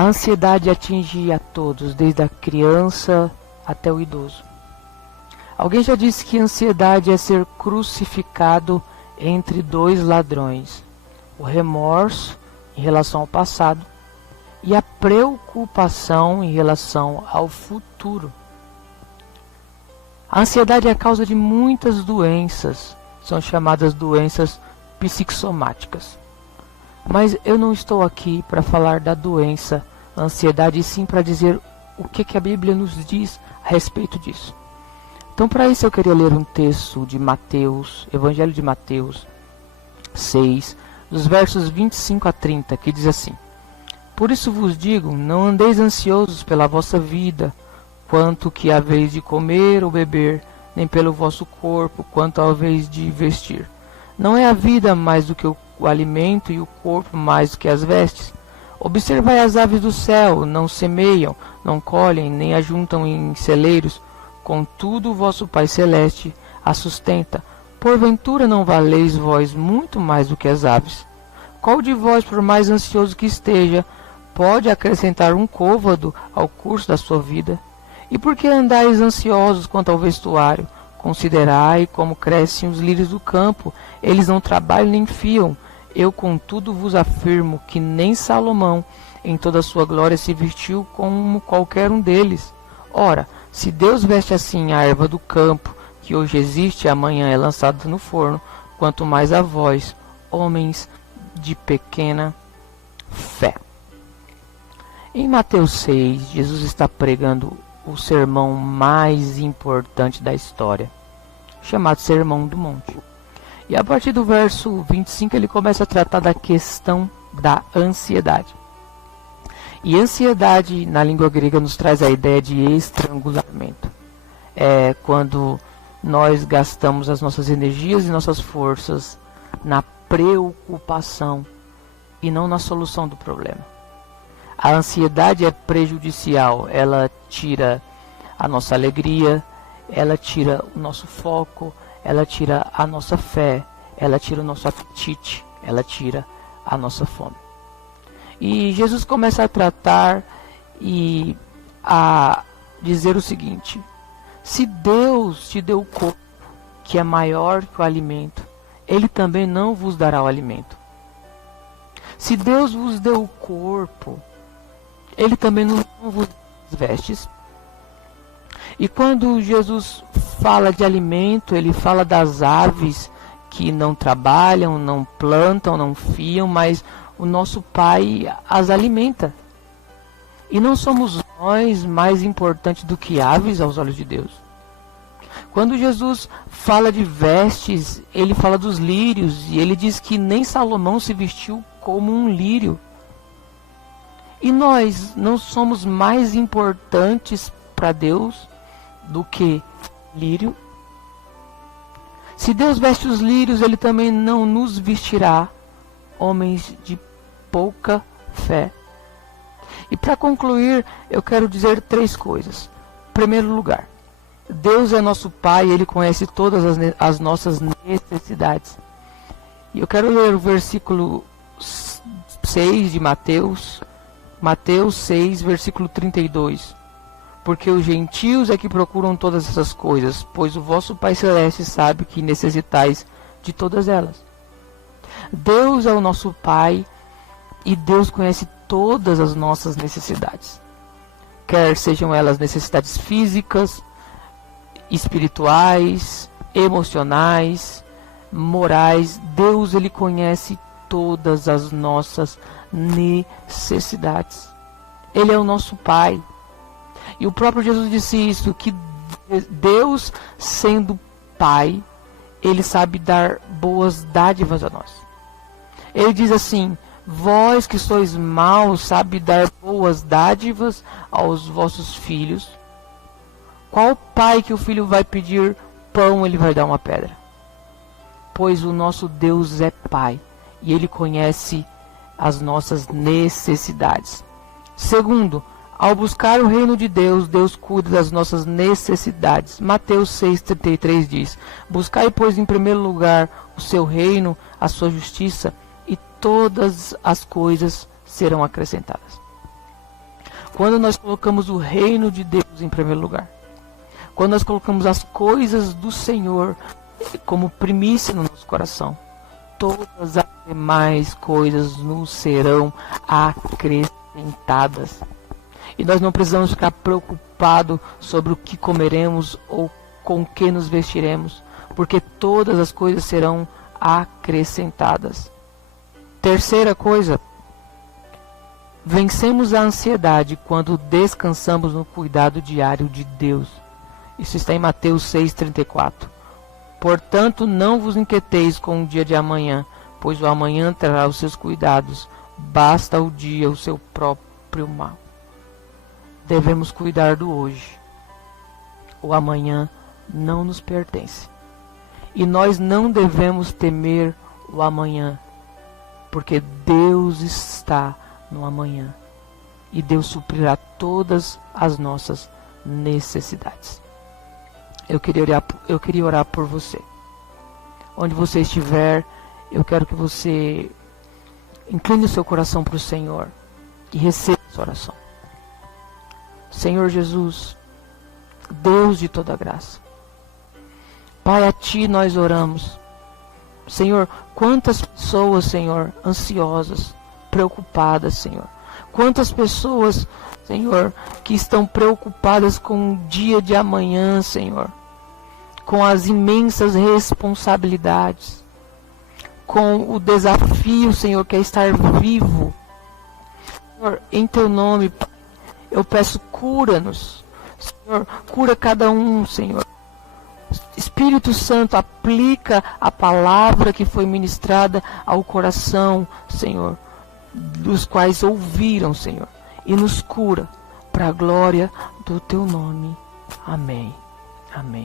A ansiedade atinge a todos, desde a criança até o idoso. Alguém já disse que a ansiedade é ser crucificado entre dois ladrões: o remorso em relação ao passado e a preocupação em relação ao futuro. A ansiedade é a causa de muitas doenças, são chamadas doenças psicossomáticas. Mas eu não estou aqui para falar da doença ansiedade, e sim para dizer o que a Bíblia nos diz a respeito disso. Então, para isso eu queria ler um texto de Mateus, Evangelho de Mateus 6, dos versos 25 a 30, que diz assim: Por isso vos digo, não andeis ansiosos pela vossa vida, quanto que haveis de comer ou beber, nem pelo vosso corpo, quanto haveis de vestir. Não é a vida mais do que o alimento, e o corpo mais do que as vestes? Observai as aves do céu, não semeiam, não colhem, nem ajuntam em celeiros, contudo o vosso Pai Celeste a sustenta. Porventura não valeis vós muito mais do que as aves? Qual de vós, por mais ansioso que esteja, pode acrescentar um côvado ao curso da sua vida? E por que andais ansiosos quanto ao vestuário? Considerai como crescem os lírios do campo, eles não trabalham nem fiam. Eu, contudo, vos afirmo que nem Salomão, em toda a sua glória, se vestiu como qualquer um deles. Ora, se Deus veste assim a erva do campo, que hoje existe e amanhã é lançada no forno, quanto mais a vós, homens de pequena fé. Em Mateus 6, Jesus está pregando o sermão mais importante da história, chamado Sermão do Monte. E a partir do verso 25 ele começa a tratar da questão da ansiedade. E ansiedade na língua grega nos traz a ideia de estrangulamento. É quando nós gastamos as nossas energias e nossas forças na preocupação e não na solução do problema. A ansiedade é prejudicial, ela tira a nossa alegria, ela tira o nosso foco, ela tira a nossa fé, ela tira o nosso apetite, ela tira a nossa fome. E Jesus começa a tratar e a dizer o seguinte: se Deus te deu o corpo, que é maior que o alimento, Ele também não vos dará o alimento. Se Deus vos deu o corpo, Ele também não vos dá as vestes. E quando Jesus fala de alimento, Ele fala das aves que não trabalham, não plantam, não fiam, mas o nosso Pai as alimenta. E não somos nós mais importantes do que aves aos olhos de Deus. Quando Jesus fala de vestes, Ele fala dos lírios, e Ele diz que nem Salomão se vestiu como um lírio. E nós não somos mais importantes para Deus do que lírio? Se Deus veste os lírios, Ele também não nos vestirá, homens de pouca fé. E para concluir, eu quero dizer 3 coisas. Em primeiro lugar, Deus é nosso Pai, Ele conhece todas as nossas necessidades. E eu quero ler o versículo 6 de Mateus 6, versículo 32. Porque os gentios é que procuram todas essas coisas, pois o vosso Pai Celeste sabe que necessitais de todas elas. Deus é o nosso Pai e Deus conhece todas as nossas necessidades. Quer sejam elas necessidades físicas, espirituais, emocionais, morais, Deus Ele conhece todas as nossas necessidades. Ele é o nosso Pai. E o próprio Jesus disse isso, que Deus, sendo Pai, Ele sabe dar boas dádivas a nós. Ele diz assim: vós que sois maus, sabe dar boas dádivas aos vossos filhos. Qual pai que o filho vai pedir pão, ele vai dar uma pedra? Pois o nosso Deus é Pai, e Ele conhece as nossas necessidades. Segundo, ao buscar o reino de Deus, Deus cuida das nossas necessidades. Mateus 6,33 diz: buscai, pois, em primeiro lugar o seu reino, a sua justiça, e todas as coisas serão acrescentadas. Quando nós colocamos o reino de Deus em primeiro lugar, quando nós colocamos as coisas do Senhor como primícia no nosso coração, todas as demais coisas nos serão acrescentadas. E nós não precisamos ficar preocupados sobre o que comeremos ou com o que nos vestiremos, porque todas as coisas serão acrescentadas. Terceira coisa, vencemos a ansiedade quando descansamos no cuidado diário de Deus. Isso está em Mateus 6,34. Portanto, não vos inquieteis com o dia de amanhã, pois o amanhã trará os seus cuidados. Basta o dia o seu próprio mal. Devemos cuidar do hoje. O amanhã não nos pertence. E nós não devemos temer o amanhã, porque Deus está no amanhã. E Deus suprirá todas as nossas necessidades. Eu queria orar por você. Onde você estiver, eu quero que você incline o seu coração para o Senhor e receba essa oração. Senhor Jesus, Deus de toda graça, Pai, a Ti nós oramos. Senhor, quantas pessoas, Senhor, ansiosas, preocupadas, Senhor. Quantas pessoas, Senhor, que estão preocupadas com o dia de amanhã, Senhor. Com as imensas responsabilidades. Com o desafio, Senhor, que é estar vivo. Senhor, em Teu nome, Pai, eu peço, cura-nos. Senhor, cura cada um, Senhor. Espírito Santo, aplica a palavra que foi ministrada ao coração, Senhor, dos quais ouviram, Senhor, e nos cura, para a glória do Teu nome. Amém. Amém.